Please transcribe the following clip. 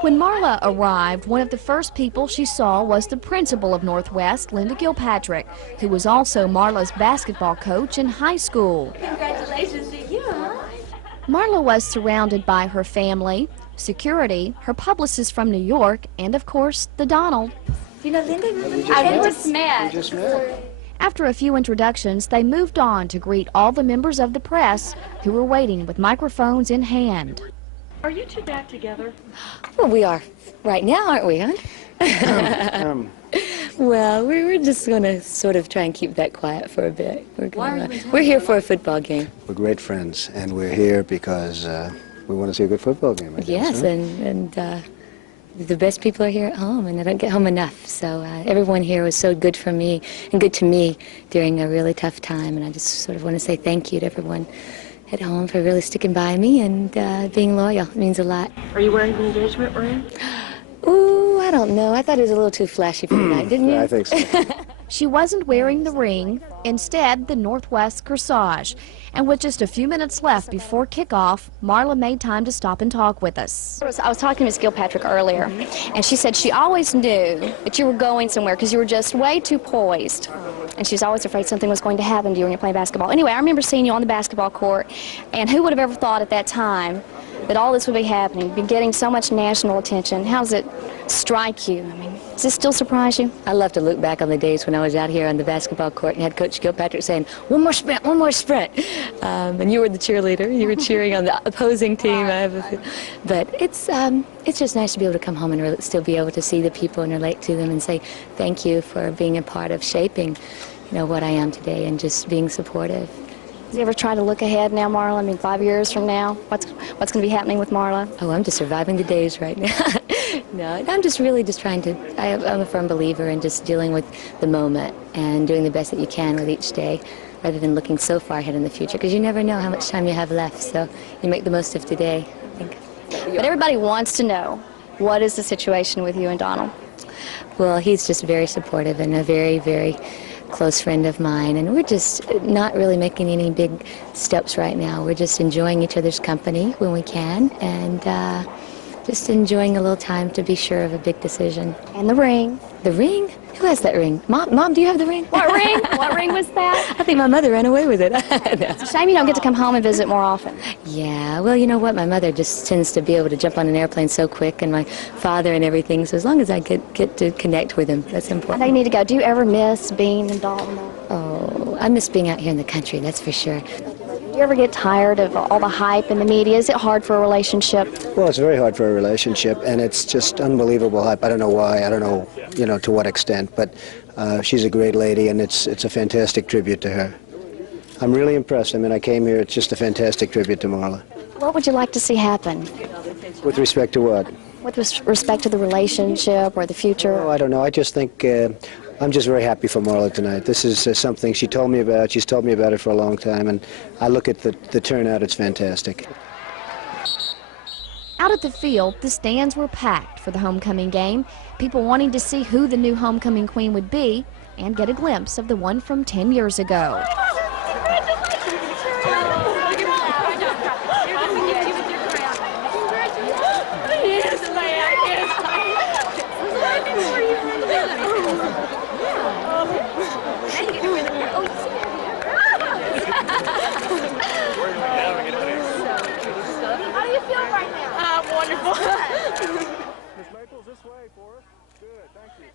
When Marla arrived, one of the first people she saw was the principal of Northwest, Linda Gilpatrick, who was also Marla's basketball coach in high school. Congratulations to you, huh? Marla was surrounded by her family, security, her publicist from New York, and of course, the Donald. You know, Linda, We just met. After a few introductions, they moved on to greet all the members of the press who were waiting with microphones in hand. Are you two back together? Well, we are right now, aren't we, hon? Well, we're just going to sort of try and keep that quiet for a bit. We're here for a football game. We're great friends, and we're here because we want to see a good football game, I guess, Yes, huh? and the best people are here at home, and I don't get home enough. So everyone here was so good for me and good to me during a really tough time, and I just sort of want to say thank you to everyone at home for really sticking by me and being loyal. It means a lot. Are you wearing the engagement ring? Ooh, I don't know. I thought it was a little too flashy for tonight, didn't you? I think so. She wasn't wearing the ring, instead the Northwest corsage. And with just a few minutes left before kickoff, Marla made time to stop and talk with us. I was talking to Ms. Gilpatrick earlier, and she said she always knew that you were going somewhere because you were just way too poised. And she was always afraid something was going to happen to you when you're playing basketball. Anyway, I remember seeing you on the basketball court, and who would have ever thought at that time that all this would be happening, be getting so much national attention? How does it strike you? I mean, does this still surprise you? I love to look back on the days when I was out here on the basketball court and had Coach Gilpatrick saying, one more sprint, one more sprint. And you were the cheerleader. You were cheering on the opposing team. But it's just nice to be able to come home and really still be able to see the people and relate to them and say thank you for being a part of shaping, you know, what I am today and just being supportive. Do you ever try to look ahead now, Marla? I mean, 5 years from now, what's going to be happening with Marla? Oh, I'm just surviving the days right now. No, I'm just really just trying to, I'm a firm believer in just dealing with the moment and doing the best that you can with each day rather than looking so far ahead in the future, because you never know how much time you have left, so you make the most of today, I think. But everybody wants to know, what is the situation with you and Donald? Well, he's just very supportive and a very, very close friend of mine, and we're just not really making any big steps right now. We're just enjoying each other's company when we can, and just enjoying a little time to be sure of a big decision. And the ring. The ring? Who has that ring? Mom, do you have the ring? What ring? What ring was that? I think my mother ran away with it. No. It's a shame you don't get to come home and visit more often. Yeah, well, you know what? My mother just tends to be able to jump on an airplane so quick, and my father and everything, so as long as I get to connect with him, that's important. I think you need to go. Do you ever miss being in Dalton? Oh, I miss being out here in the country, that's for sure. Do you ever get tired of all the hype in the media? Is it hard for a relationship? Well, it's very hard for a relationship, and it's just unbelievable hype. I don't know why. I don't know, you know, to what extent, but she's a great lady, and it's a fantastic tribute to her. I'm really impressed. I mean, I came here. It's just a fantastic tribute to Marla. What would you like to see happen? With respect to what? With respect to the relationship or the future? Oh, I don't know. I just think I'm just very happy for Marla tonight. This is something she told me about. She's told me about it for a long time, and I look at the turnout. It's fantastic. Out at the field, the stands were packed for the homecoming game, people wanting to see who the new homecoming queen would be and get a glimpse of the one from 10 years ago. Wonderful. Miss Maples, this way for us. Good, thank you.